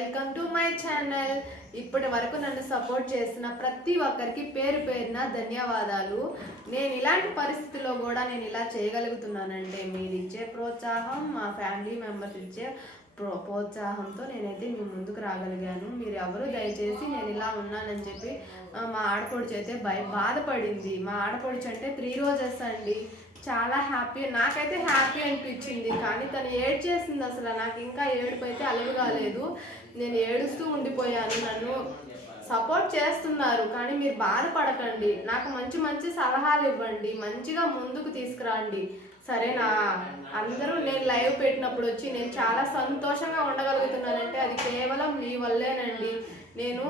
Welcome to my channel ఇప్పటి వరకు నన్ను సపోర్ట్ చేసిన ప్రతి ఒక్కరికి పేరు పేరున ధన్యవాదాలు. నేను ఇలాంటి పరిస్థితుల్లో కూడా నేను ఇలా చేయగలుగుతున్నానంటే మీరు ఇచ్చే ప్రోత్సాహం మా ఫ్యామిలీ మెంబర్స్ ఇచ్చే ప్రో ప్రోత్సాహంతో నేనైతే మీ ముందుకు రాగలిగాను. మీరు ఎవరు దయచేసి నేను ఇలా ఉన్నానని చెప్పి మా ఆడపడుచు అయితే భయ బాధపడింది. మా ఆడపడుచు అంటే త్రీ రోజెస్ అండి. చాలా హ్యాపీ నాకైతే హ్యాపీ అనిపించింది. కానీ తను ఏడ్ చేసింది అసలు. నాకు ఇంకా ఏడుపు అయితే అలవి కాలేదు. నేను ఏడుస్తూ ఉండిపోయాను. నన్ను సపోర్ట్ చేస్తున్నారు. కానీ మీరు బాధపడకండి. నాకు మంచి మంచి సలహాలు ఇవ్వండి. మంచిగా ముందుకు తీసుకురండి. సరేనా అందరూ నేను లైవ్ పెట్టినప్పుడు వచ్చి నేను చాలా సంతోషంగా ఉండగలుగుతున్నానంటే అది కేవలం మీ వల్లేనండి. నేను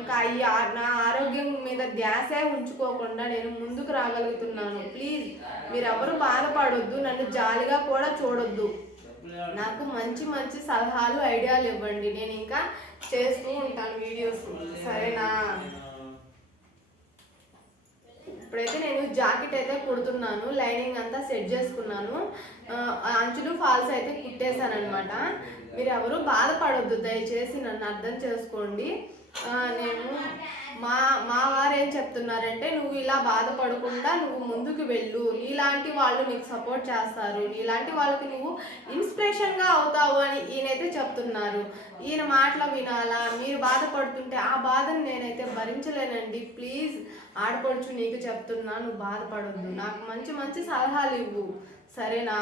ఇంకా ఈ నా ఆరోగ్యం మీద ధ్యాసే ఉంచుకోకుండా నేను ముందుకు రాగలుగుతున్నాను. ప్లీజ్ మీరెవరు బాధపడొద్దు నన్ను జాలిగా కూడా చూడొద్దు. నాకు మంచి మంచి సలహాలు ఐడియాలు ఇవ్వండి. నేను ఇంకా చేస్తూ ఉంటాను వీడియోస్. సరేనా? ఇప్పుడైతే నేను జాకెట్ అయితే కుడుతున్నాను లైనింగ్ అంతా సెట్ చేసుకున్నాను. అంచులు ఫాల్స్ అయితే కుట్టేశాను అనమాట మీరు ఎవరు బాధపడొద్దు దయచేసి నన్ను అర్థం చేసుకోండి. నేను మా మా వారు ఏం చెప్తున్నారంటే నువ్వు ఇలా బాధపడకుండా నువ్వు ముందుకు వెళ్ళు. నీలాంటి వాళ్ళు నీకు సపోర్ట్ చేస్తారు. నీలాంటి వాళ్ళకి నువ్వు ఇన్స్పిరేషన్గా అవుతావు అని ఈయనైతే చెప్తున్నారు. ఈయన మాటలు వినాలా? మీరు బాధపడుతుంటే ఆ బాధను నేనైతే భరించలేనండి. ప్లీజ్ ఆడపడుచు నీకు చెప్తున్నా నువ్వు బాధపడొద్దు. నాకు మంచి మంచి సలహాలు ఇవ్వు. సరేనా?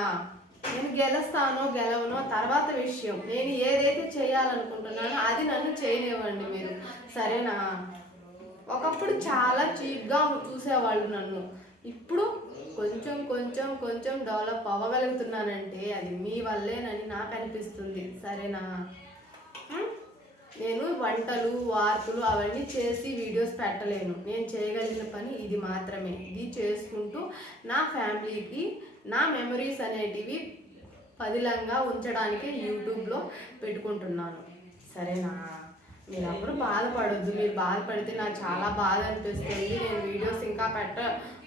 నేను గెలుస్తానో గెలవనో తర్వాత విషయం. నేను ఏదైతే చేయాలనుకుంటున్నానో అది నన్ను చేయనివ్వండి మీరు. సరేనా? ఒకప్పుడు చాలా చీప్గా చూసేవాళ్ళు నన్ను. ఇప్పుడు కొంచెం కొంచెం కొంచెం డెవలప్ అవ్వగలుగుతున్నానంటే అది మీ వల్లేనని నాకు అనిపిస్తుంది. సరేనా? నేను వంటలు వార్పులు అవన్నీ చేసి వీడియోస్ పెట్టలేను. నేను చేయగలిగిన పని ఇది మాత్రమే. ఇది చేసుకుంటూ నా ఫ్యామిలీకి నా మెమరీస్ అనేటివి పదిలంగా ఉంచడానికి యూట్యూబ్లో పెట్టుకుంటున్నాను. సరేనా? మీరు అప్పుడు బాధపడొద్దు. మీరు బాధపడితే నాకు చాలా బాధ అనిపిస్తుంది. నేను వీడియోస్ ఇంకా పెట్ట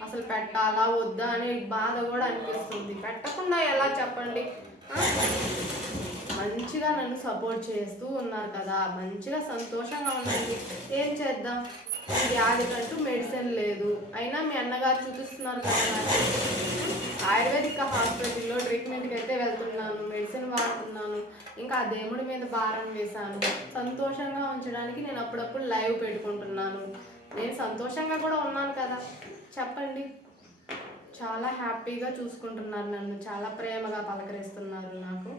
అసలు పెట్టాలా వద్దా అనే బాధ కూడా అనిపిస్తుంది. పెట్టకుండా ఎలా చెప్పండి? మంచిగా నన్ను సపోర్ట్ చేస్తూ ఉన్నారు కదా. మంచిగా సంతోషంగా ఉండండి. ఏం చేద్దాం? వ్యాధి వ్యాధికంటూ మెడిసిన్ లేదు. అయినా మీ అన్నగారు చూపిస్తున్నారు కదా ఆయుర్వేదిక హాస్పిటల్లో ట్రీట్మెంట్కి అయితే వెళ్తున్నాను. మెడిసిన్ వాడుతున్నాను. ఇంకా ఆ దేవుడి మీద భారం వేశాను. సంతోషంగా ఉంచడానికి నేను అప్పుడప్పుడు లైవ్ పెట్టుకుంటున్నాను. నేను సంతోషంగా కూడా ఉన్నాను కదా. చెప్పండి. చాలా హ్యాపీగా చూసుకుంటున్నారు నన్ను. చాలా ప్రేమగా పలకరిస్తున్నారు నాకు.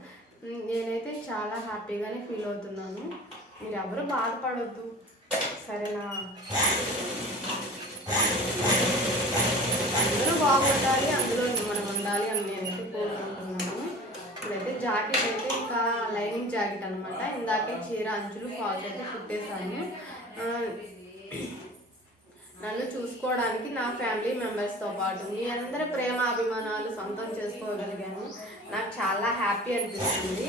చాలా హ్యాపీగానే ఫీల్ అవుతున్నాను. మీరు ఎవరు బాధపడొద్దు. సరేనా? అందరూ బాగుండాలి అందులో మనం ఉండాలి అని నేనైతే కోరుకుంటున్నాను. ఇప్పుడైతే జాకెట్ అయితే ఇంకా లైనింగ్ జాకెట్ అనమాట ఇందాకే చీర అంచులు ఫాల్స్ అయితే కుట్టేశాను. నన్ను చూసుకోవడానికి నా ఫ్యామిలీ మెంబర్స్తో పాటు మీ అందరి ప్రేమ అభిమానాలు సొంతం చేసుకోగలిగాను. నాకు చాలా హ్యాపీ అనిపిస్తుంది.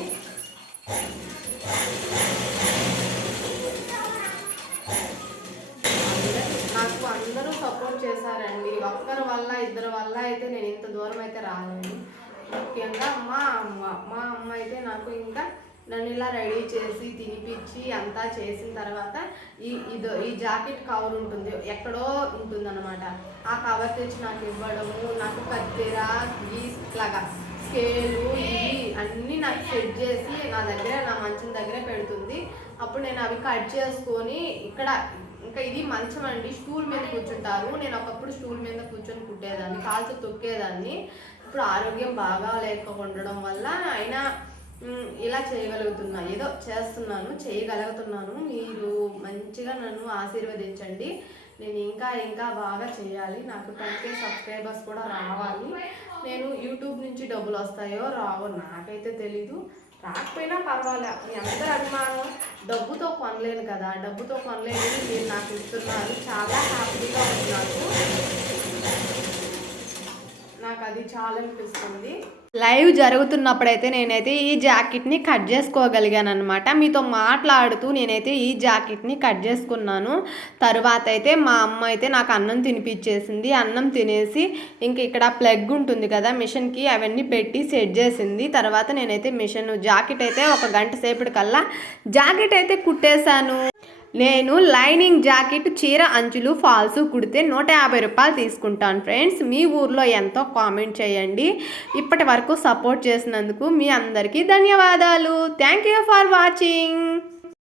నాకు అందరూ సపోర్ట్ చేశారండి. ఒక్కరి వల్ల ఇద్దరి వల్ల అయితే నేను ఇంత దూరం అయితే రాలేను. ముఖ్యంగా మా అమ్మ మా అమ్మ అయితే నాకు ఇంకా నన్ను ఇలా రెడీ చేసి తినిపించి అంతా చేసిన తర్వాత ఈ ఇదో ఈ జాకెట్ కవర్ ఉంటుంది ఎక్కడో ఉంటుంది అనమాట ఆ కవర్ తెచ్చి నాకు ఇవ్వడము నాకు కత్తెర గీస్ ఇట్లాగా స్కేలు ఇవి సెట్ చేసి నా దగ్గర నా మంచం దగ్గరే పెడుతుంది. అప్పుడు నేను అవి కట్ చేసుకొని ఇక్కడ ఇంకా ఇది మంచం అండి. స్టూల్ మీద కూర్చుంటారు. నేను ఒకప్పుడు స్టూల్ మీద కూర్చొని కుట్టేదాన్ని కాల్తో తొక్కేదాన్ని. ఇప్పుడు ఆరోగ్యం బాగా లేక ఉండడం వల్ల అయినా ఇలా చేయగలుగుతున్నా. ఏదో చేస్తున్నాను చేయగలుగుతున్నాను. మీరు మంచిగా నన్ను ఆశీర్వదించండి. నేను ఇంకా ఇంకా బాగా చేయాలి. నాకు టెన్ కే సబ్స్క్రైబర్స్ కూడా రావాలి. నేను యూట్యూబ్ నుంచి డబ్బులు వస్తాయో రావో నాకైతే తెలీదు. రాకపోయినా పర్వాలే. మీ అందరి అభిమానం డబ్బుతో కొనలేను కదా. డబ్బుతో కొనలేని మీరు నాకు ఇస్తున్నారు. చాలా హ్యాపీగా ఉన్నాను అది చాలా అనిపిస్తుంది. లైవ్ జరుగుతున్నప్పుడైతే నేనైతే ఈ జాకెట్ని కట్ చేసుకోగలిగాను అనమాట మీతో మాట్లాడుతూ నేనైతే ఈ జాకెట్ని కట్ చేసుకున్నాను. తర్వాత అయితే మా అమ్మ అయితే నాకు అన్నం తినిపించేసింది అన్నం తినేసి ఇంక ఇక్కడ ప్లగ్ ఉంటుంది కదా మిషన్కి అవన్నీ పెట్టి సెట్ చేసింది. తర్వాత నేనైతే మిషన్ జాకెట్ అయితే ఒక గంట సేపటి కల్లా జాకెట్ అయితే కుట్టేశాను. నేను లైనింగ్ జాకెట్ చీర అంచులు ఫాల్స్ కుడితే నూట యాభై రూపాయలు తీసుకుంటాను ఫ్రెండ్స్. మీ ఊర్లో ఎంతో కామెంట్ చేయండి. ఇప్పటి వరకు సపోర్ట్ చేసినందుకు మీ అందరికీ ధన్యవాదాలు. Thank you for watching.